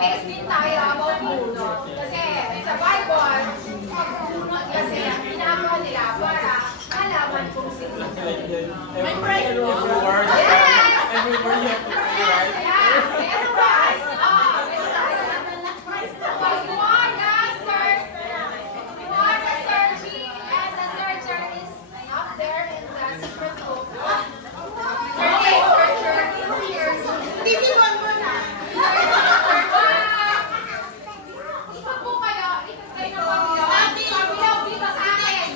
mag-test din tayo about bunot. Kasi sa Bible, kasi ang ginagawa nila para malaman kung sino. May prize mo. Yes! Everywhere you have to pay, right? Yeah, may prize. Oh, may prize. So you are the search. You are the searching, and the searcher is up there in the secret book. Searcher is here. Tisipan mo na. Ito po kayo, ito kayo na pamilaw dito sa akin.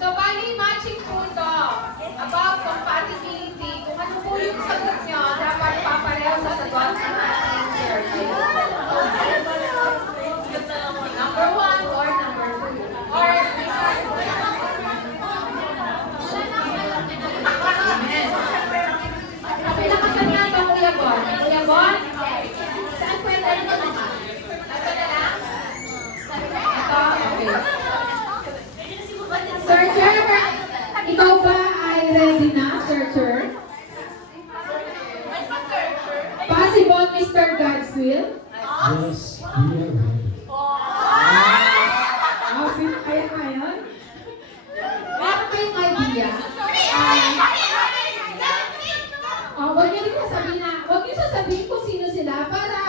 So, bali, matching po ito. About compatibility. Kung ano po yung sagot nyo, dapat papareho sa sagot sa ating survey. Number 1 or number 2. Or, pinakasan nga ito, Kuya Bon. Kuya Bon, saan pwede ito naman? Ito na lang? Ito, okay. Searcher, ikaw ba ay ready na, searcher? Possible, Mr. God's will? Yes, we are ready. Sino kaya ngayon? Meron kayong idea? Huwag niyo rin sasabihin na, huwag niyo sasabihin kung sino sila para,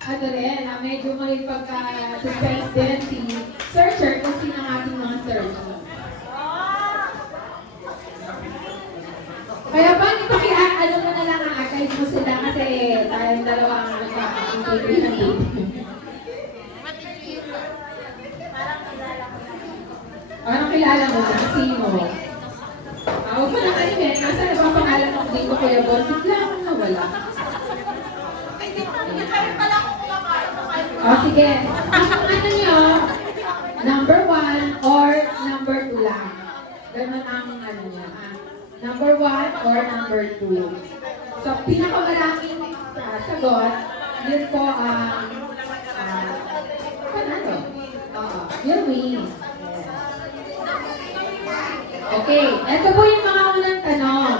ano rin, medyo may pagka-suspense din si searcher kung sino ang ating mga searcher. Kaya ba, ano mo na lang ang archive mo sila kasi tayong dalawa ang magkakaintindihan dito. Parang kilala mo na, sino? Huwag mo na kalimin, kasi napapangalan ako dito, Kuya Bon, bigla akong nawala. Sige. Ang ano nyo, number 1 or number 2 lang. Ganun ang ano nyo. Number 1 or number 2. So, pinakamaraming sagot, yun po ang ano? Yun win. Okay, ito po yung mga unang tanong.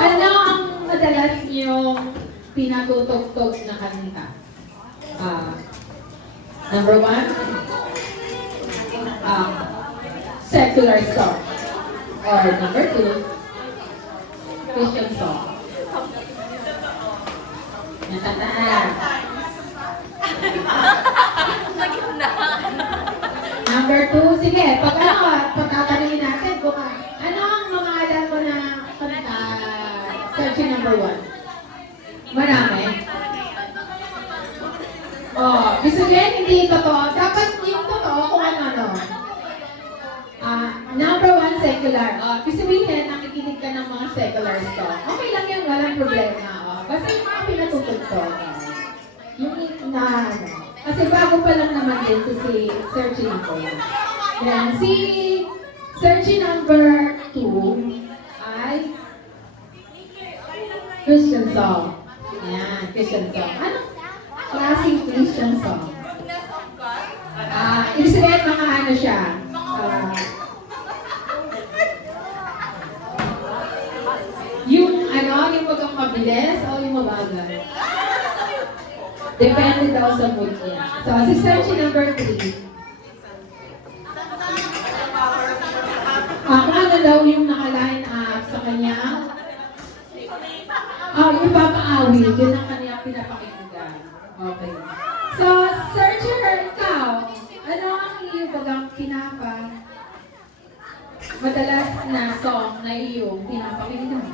Ano ang madalas yung pinatutugtog na kanta? Number 1, secular song. Or number 2, Christian song. Natataan. Number 2, sige, pagtatanungin natin kung ano ang mga alam mo na kanta, searching number 1. Marami. Ibig sabihin, hindi totoo. Dapat yung totoo kung ano. Number 1, secular. Ibig sabihin, nakikinig ka ng mga secular song. Okay lang yan, walang problema. Basta yung mga pinatutugtog. Yung na, kasi bago pa lang naman din si searching ako. Yan, si searching number 2 ay Christian song. Yan, Christian song. Anong klaseng Christian song? Ibig sabihin mga ano siya? Yung magang mabilis o yung mabagal? Depende daw sa mood niya. So, si searching number 3. Kung ano daw yung naka-line up sa kanya? Yung papaawit. Yun ang kanya pinapakinggan. Okay. So, searcher, ikaw, ano ang iyong bagang madalas na song na iyong pinapakinggan?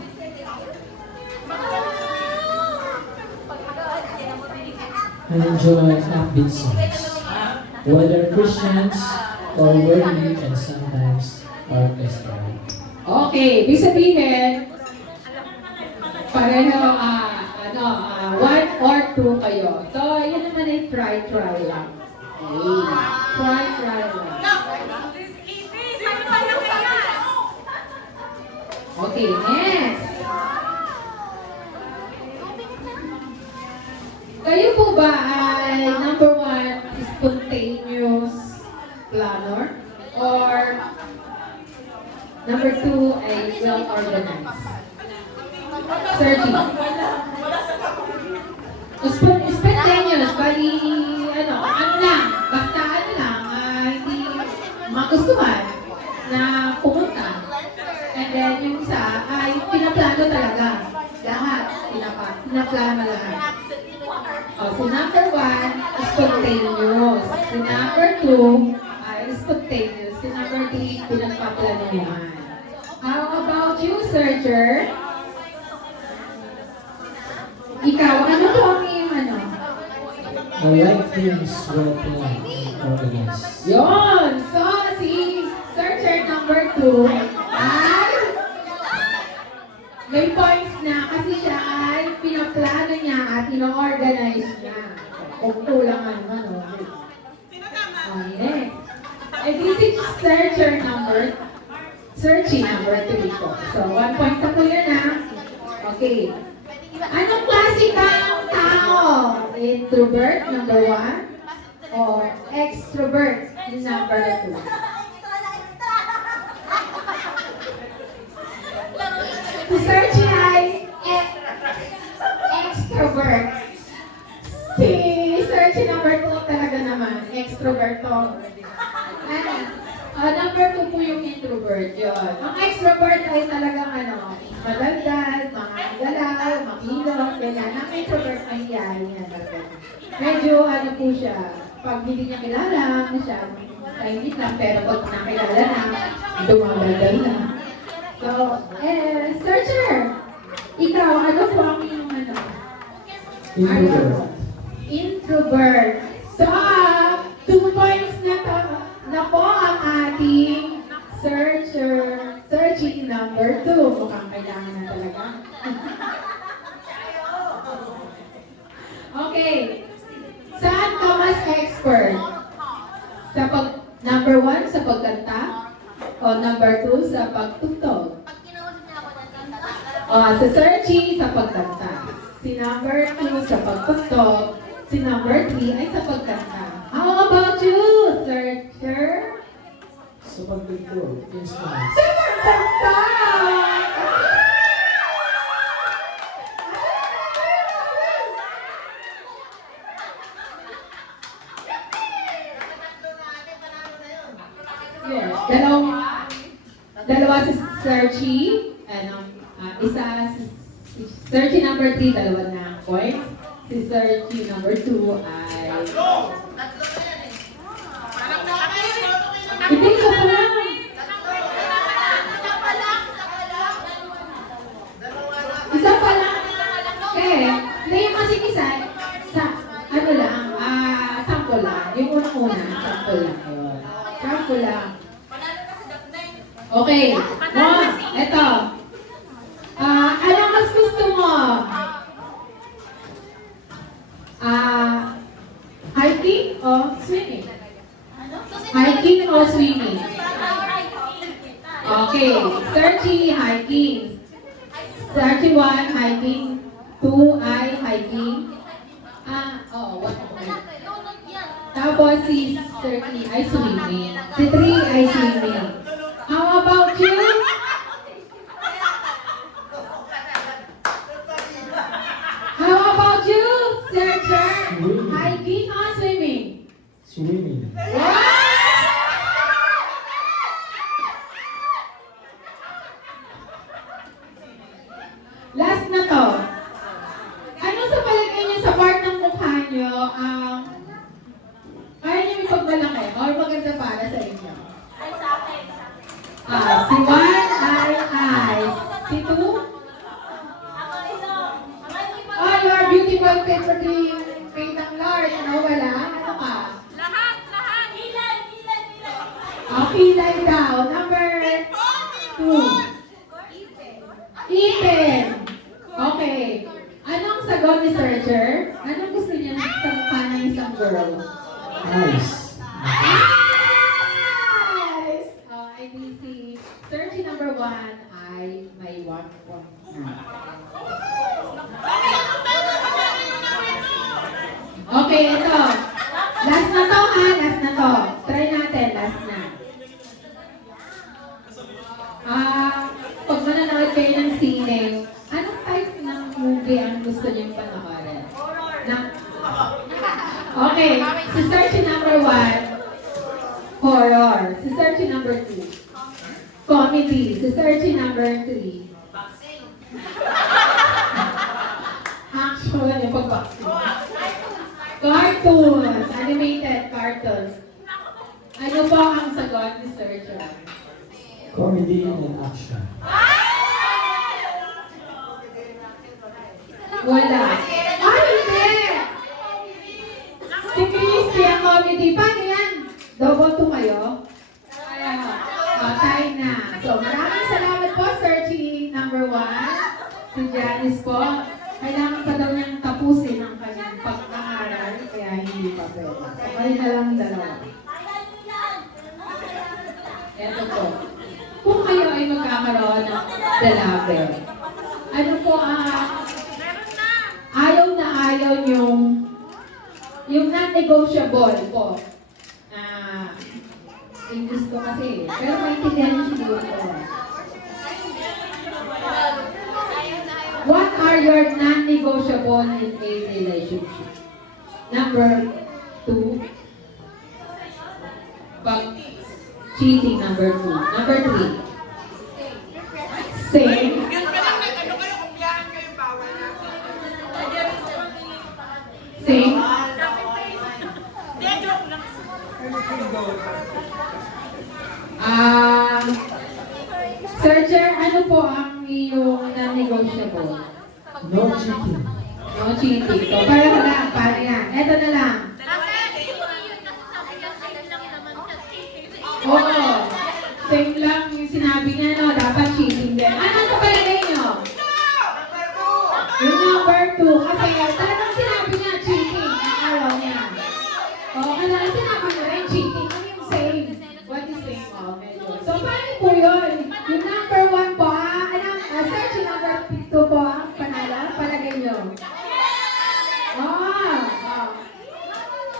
I enjoy upbeat songs, whether Christians or worldly and sometimes orchestral. Okay, ibig sabihin, pareho, 1 or 2 kayo. So, yun naman ay try lang. Okay. Try lang. Okay, next. Kayo po ba ay number 1 spontaneous planner or number 2 ay well organized? Searching. Spontaneous, bali, ano lang, basta hindi magustuhan na pumunta. And then yung isa ay pinaplano talaga. Lahat, pinaplano lahat. So number 1, spontaneous. Si number 2 ay spontaneous. Si number 3, pinagpaplanuhan. How about you, searcher? Ikaw, ano po ang iyong ano? I like things well planned and organized. Yun! So, si searcher number 2 ay may points na kasi siya ay pinaplano niya at ino-organize niya. Kung kulang ano. Okay. Eh, this is searching number 3 po. So, 1 point na po yun ha. Okay. Anong klase kang tao? Introvert, number 1? O extrovert, number 2? Si searching ay extrovert. Si searching number 2 talaga naman, extrovert to. Number 2 po yung introvert, yun. Ang extrovert ay talagang madaldal, makagalaw, makilot, ganyan. Ang introvert ay yan. Medyo po siya, pag hindi niya kilala, siya, tahimik lang, pero pag nakilala na, dumadaldal na. So, searcher, ikaw, ano po ang iyong Introvert. Introvert. So, 2 points na po ang ating searching number 2. Mukhang kailangan na talaga. Okay. Saan ka mas expert? Number 1 sa pagkanta? O number 2 sa pagtugtog? Sa searching sa pagkanta. Si number 2 sa pagtugtog. Si number 3 ay sa pagkanta. How about you, searcher? Sa pagtuturo, instruments. Sa pagkanta! Yes. Dalawa si searching. Isa si searching number 3, dalawa na points. Si searching number 2 ay... Hindi ka pa lang. Isa pa lang. Hindi yung kasi isa, sample lang. Yung unang-una, sample lang. Yun. Sample lang. Okay. Eto. Ano mas gusto mo? Hiking o swimming? Hiking o swimming? Okay. 30, hiking. 31, hiking. 2 ay hiking. Oo, 1 point. Tapos si 30 ay swimming. Si 3 ay swimming. How about you? How about you, Searcher? Swimming. Hiking or swimming? Swimming. Last na to. Ano sa palagay niyo sa part ng mukha niyo ang kaya niyo ipagmalaki or maganda para sa inyo? Si 1 ay eyes. Si 2? Oh, you are beautiful, beautifully made ng Lord. Ano wala? Ano ka? Kilay daw. Number 2. Ipin. Okay. Anong sagot ni Searcher? Anong gusto niya sa mukha ng isang girl? Eyes. Eyes! I will see. Search number 1 ay may 1 point na. Okay, ito. Last na to ha, last na to. Try natin, last na. Pag mananood kayo ng sine, anong type ng movie ang gusto niyong panoorin? Okay, si search number 1, horror. Si search number 2, comedy. Si search number 3, action, yung pag-boxing. Cartoons, animated cartoons. Ano po ang sagot ni Searcher? Comedy and action. Wala. Hindi! Si Christy ang comedy. Paano yan? Double 2 kayo? Patay na. So, maraming salamat po, Searchy number 1. Si Janice po. Kailangan pa daw niyang tapusin ang kanyang pag-aaral, kaya hindi pa pwede. So, kayo na lang dalawa. Eto po. Kung kayo ay magkakaroon ng dalaver, ano po ayaw na ayaw yung non-negotiable po. English ko kasi. Pero maintindihan niyo siguro ko. What are your non-negotiable in a relationship? Number 2, cheating. Number 2. Number 3, same. Same. Searcher, ano po ang iyong non-negotiable? No cheating. No cheating. So, paano lang? Paano yan? Eto na lang. Oo. Same lang yung sinabi niya, no? Dapat cheating din. Ano sa palagay niyo? Yung number 2. Kasi talagang sinabi niya, cheating. Ang araw niya. Oo, kaya sinabi niya rin, cheating. Ano yung same? What is same? Oh, medyo. So, paano po yun? Yung number 1 po, search yung number 2 po, panalo, palagay niyo.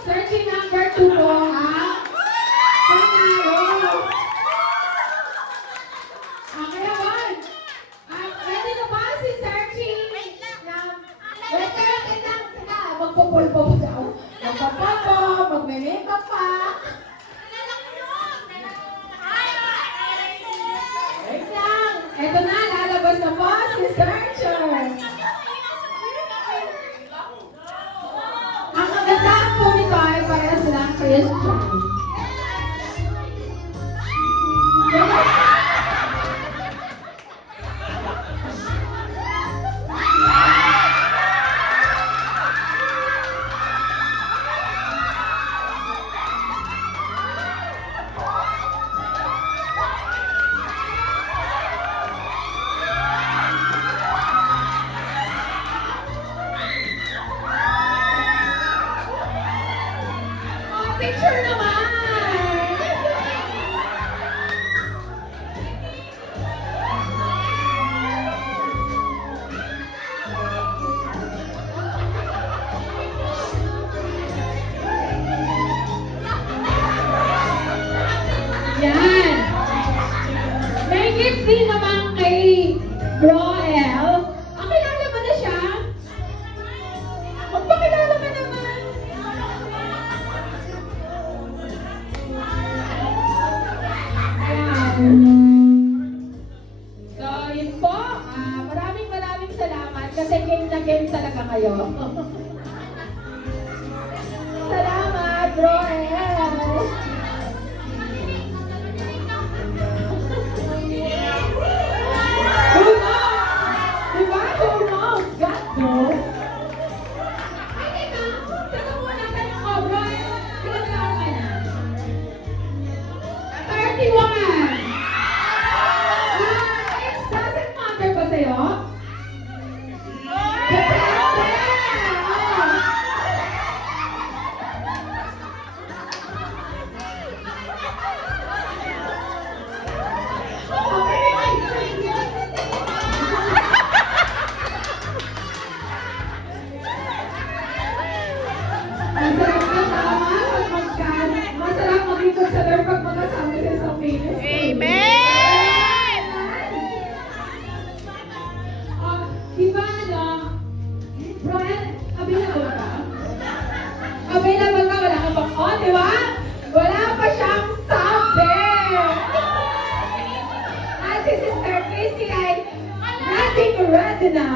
Search yung number 2 po, panalo. Okay, one. Pwede na ba si searching? Wait lang. Magpupulpo pa daw. Magpapapo, magme-makeup pa. Wait lang. Eto na, lalabas na po si Searcher. Ang kagandahan po nito ay parehas silang Christian. Picture na din naman kay Roel. Ang kilala mo na siya? Magpakilala ka naman. So, yun po. Maraming salamat kasi game na game talaga kayo. Salamat, Roel. Who knows? Diba? Who knows? God knows. Ay, teka muna kayo. Oh, Roel, ilan taon ka na? 31. Age doesn't matter ba sa'yo? Depende. Oh. Masarap kasama pag masarap mag-ikot sa loob pag magkasama sa isang penis. Amen! Diba ano? Brian, available ka? Available ka? Wala ka pang on, di ba? Wala pa siyang sabi! Si Sister Christy ay ready na.